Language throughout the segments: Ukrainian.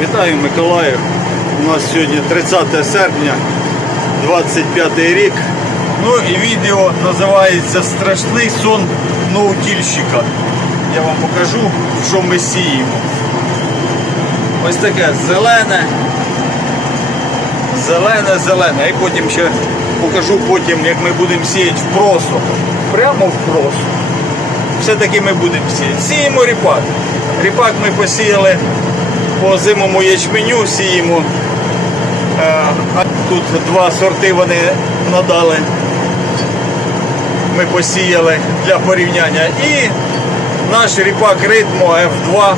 Вітаю Миколаїв. У нас сьогодні 30 серпня, 25 рік. Ну і відео називається Страшний сон ноутільщика. Я вам покажу, що ми сіємо. Ось таке зелене. Зелене, зелене. І потім ще покажу потім, як ми будемо сіяти в просо. Прямо в просо. Все-таки ми будемо сіяти. Сіємо ріпак. Ріпак ми посіяли по зимому ячменю, сіємо. Е, а Тут два сорти вони надали. Ми посіяли для порівняння. І наш ріпак ритмо F2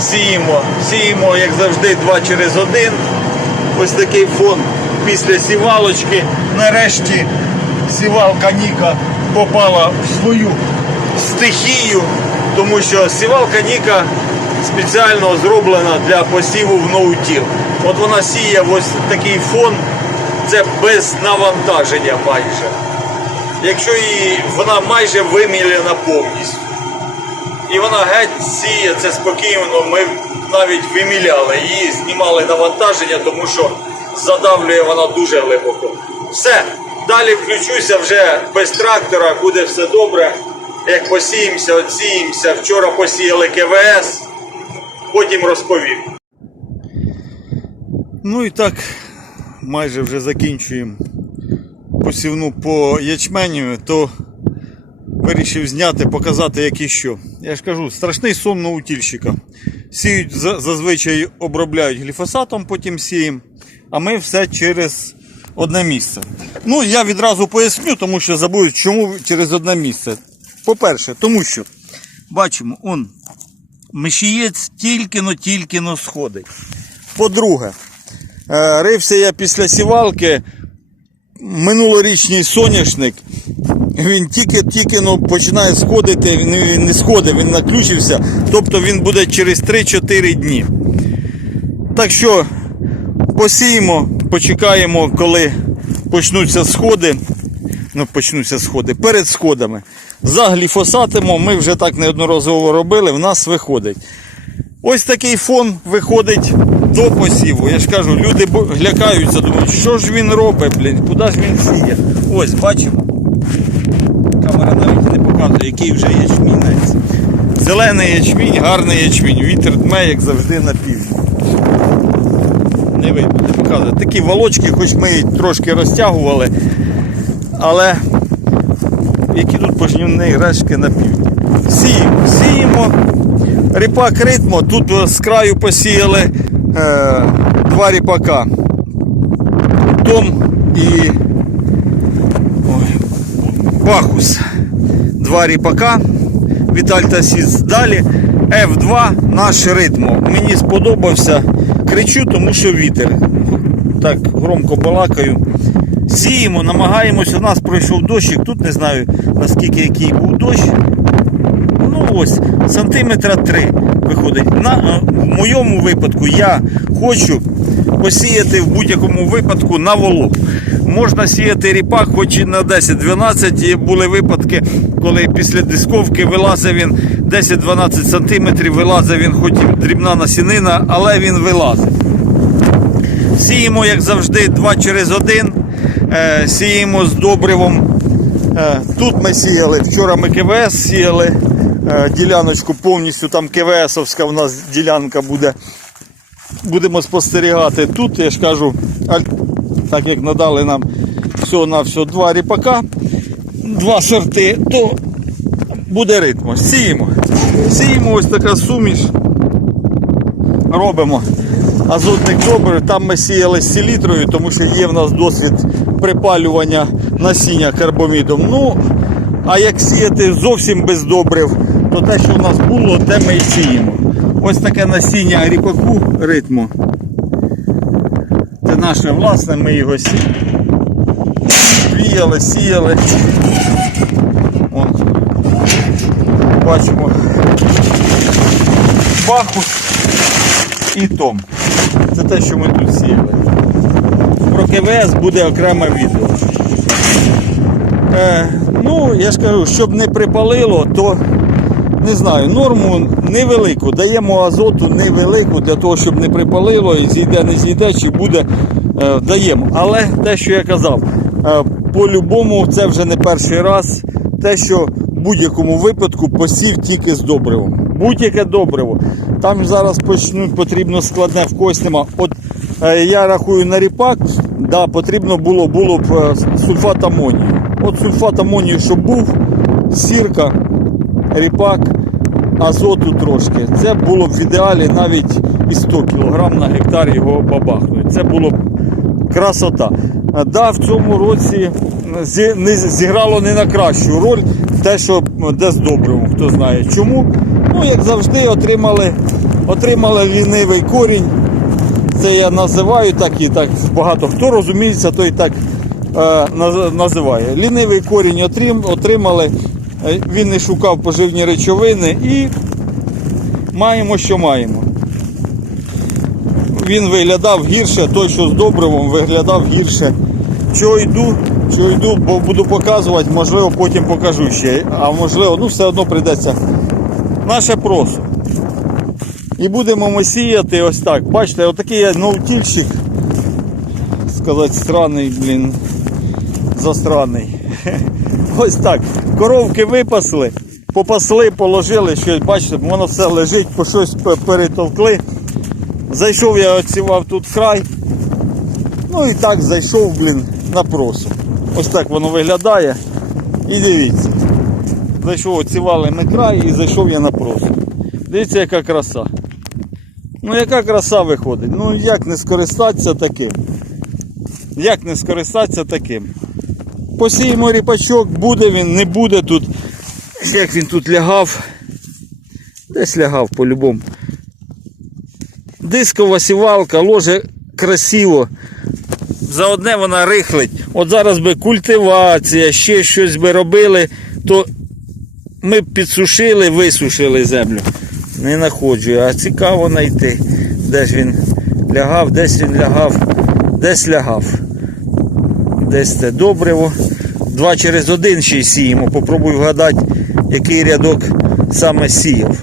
сіємо. Сіємо, як завжди, два через один. Ось такий фон після сівалочки. Нарешті сівалка Ніка попала в свою стихію, тому що сівалка Ніка спеціально зроблена для посіву в ноутіл. От вона сіє ось такий фон, це без навантаження майже. Якщо її вона майже вимілена повністю. І вона геть сіє це спокійно. Ми навіть виміляли її, знімали навантаження, тому що задавлює вона дуже глибоко. Все, далі включуся вже без трактора, буде все добре. Як посіємося, отсіємося. Вчора посіяли КВС, потім розповім. Ну і так, майже вже закінчуємо посівну по ячменю, то вирішив зняти, показати, як і що. Я ж кажу, страшний сон наутільщика. Сіють зазвичай обробляють гліфосатом, потім сіємо, а ми все через одне місце. Ну, я відразу поясню, тому що забув, чому через одне місце. По-перше, тому що бачимо, он мишієць тільки-но, тільки-но сходить. По-друге, е, рився я після сівалки, минулорічний соняшник, він тільки-тільки ну, починає сходити, він не сходить, він наключився, тобто він буде через 3-4 дні. Так що посіємо, почекаємо, коли почнуться сходи. Ну, почнуться сходи перед сходами. Загліфосатимо, ми вже так неодноразово робили, в нас виходить. Ось такий фон виходить до посіву. Я ж кажу, люди глякаються, думають, що ж він робить, блін, куди ж він сіє. Ось, бачимо. Камера навіть не показує, який вже ячмінець. Зелений ячмінь, гарний ячмінь. Вітер дме, як завжди, на півдні. Не видно, не показує. Такі волочки, хоч ми їх трошки розтягували, але які тут пожнівні решки на півдні. Сіємо, сіємо. Ріпак ритмо. Тут з краю посіяли е, два ріпака. Том і ой, Бахус. Два ріпака. Вітальта Сіс далі. F2 наш ритмо. Мені сподобався. Кричу, тому що вітер. Так громко балакаю. Сіємо, намагаємося. У нас пройшов дощик. Тут не знаю наскільки який був дощ. Ну ось, сантиметра 3 виходить. На, е, в моєму випадку я хочу посіяти в будь-якому випадку на вологу. Можна сіяти ріпак, хоч і на 10-12. Є були випадки, коли після дисковки вилазив він 10-12 сантиметрів, вилазив він хоч і дрібна насінина, але він вилазить. Сіємо, як завжди, 2 через 1. Е, сіємо з добривом. Е, тут ми сіяли, вчора ми КВС сіяли. Е, діляночку повністю там КВСовська у нас ділянка буде. Будемо спостерігати. Тут, я ж кажу, так як надали нам всього на все два ріпака, два сорти, то буде ритмо. Сіємо. Сіємо ось така суміш робимо азотник добрив. Там ми сіяли з селітрою, тому що є в нас досвід припалювання насіння карбомідом. Ну, а як сіяти зовсім без добрив, то те, що в нас було, те ми і сіємо. Ось таке насіння ріпаку ритму. Це наше власне, ми його сі... віяли, сіяли. От. Бачимо бахус і том. Це те, що ми тут сіяли. КВС буде окреме відео. Е, ну, я ж кажу, щоб не припалило, то не знаю, норму невелику. Даємо азоту невелику для того, щоб не припалило і зійде, не зійде, чи буде, е, даємо. Але те, що я казав, е, по-любому це вже не перший раз. Те, що в будь-якому випадку посів тільки з добривом. Будь-яке добриво. Там зараз почнуть потрібно складне в когось нема. От е, я рахую на ріпак, да, потрібно було, було б е, сульфат амонію. От сульфат амонію, щоб був, сірка, ріпак, азоту трошки. Це було б в ідеалі навіть і 100 кг на гектар його бабахнути. Це було б красота. Да, в цьому році зіграло не на кращу роль те, що де з добривом, хто знає чому. Ну, як завжди, отримали, отримали лінивий корінь. Це я називаю так і так багато хто розуміється, той так е, називає. Лінивий корінь отрим, отримали, е, він не шукав поживні речовини і маємо, що маємо. Він виглядав гірше, той, що з добривом, виглядав гірше. Чого йду, чого йду, бо буду показувати, можливо, потім покажу ще. А можливо, ну все одно прийдеться. Наше просо. І будемо ми сіяти ось так. Бачите, отакий я наутільщик. Сказати, странний, блін. Застранний. Ось так. Коровки випасли, попасли, положили щось, бачите, воно все лежить, по щось перетовкли. Зайшов я оцівав тут край. Ну і так зайшов, блін, на просу. Ось так воно виглядає. І дивіться. Зайшов, оцівали ми край і зайшов я на просу. Дивіться, яка краса. Ну яка краса виходить? Ну як не скористатися таким? Як не скористатися таким? Посіємо ріпачок, буде він, не буде тут. Як він тут лягав? Десь лягав по-любому. Дискова сівалка, ложе красиво. За одне вона рихлить. От зараз би культивація, ще щось би робили, то ми б підсушили, висушили землю. Не знаходжу, а цікаво знайти. Де ж він лягав, десь він лягав, десь лягав. Десь це добриво. Два через один ще й сіємо. Попробуй вгадати, який рядок саме сіяв.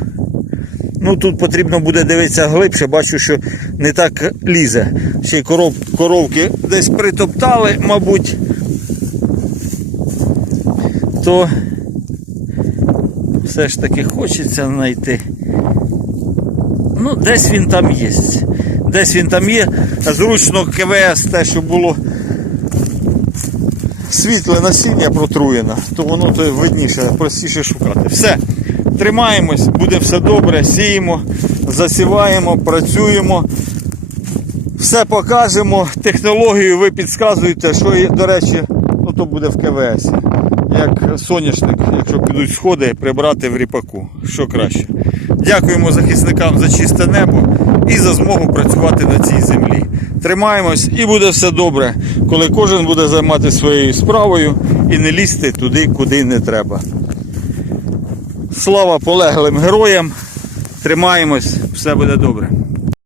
Ну тут потрібно буде дивитися глибше, бачу, що не так лізе. Ще й коров, коровки десь притоптали, мабуть. То все ж таки хочеться знайти. Ну, десь він там є. Десь він там є. Зручно КВС, те, що було світле насіння протруєне, то воно то видніше, простіше шукати. Все. Тримаємось, буде все добре, сіємо, засіваємо, працюємо. Все покажемо. Технологію ви підказуєте, що до речі, ну то буде в КВС. Як соняшник, підуть сходи, прибрати в ріпаку. Що краще. Дякуємо захисникам за чисте небо і за змогу працювати на цій землі. Тримаємось і буде все добре, коли кожен буде займатися своєю справою і не лізти туди, куди не треба. Слава полеглим героям! Тримаємось, все буде добре.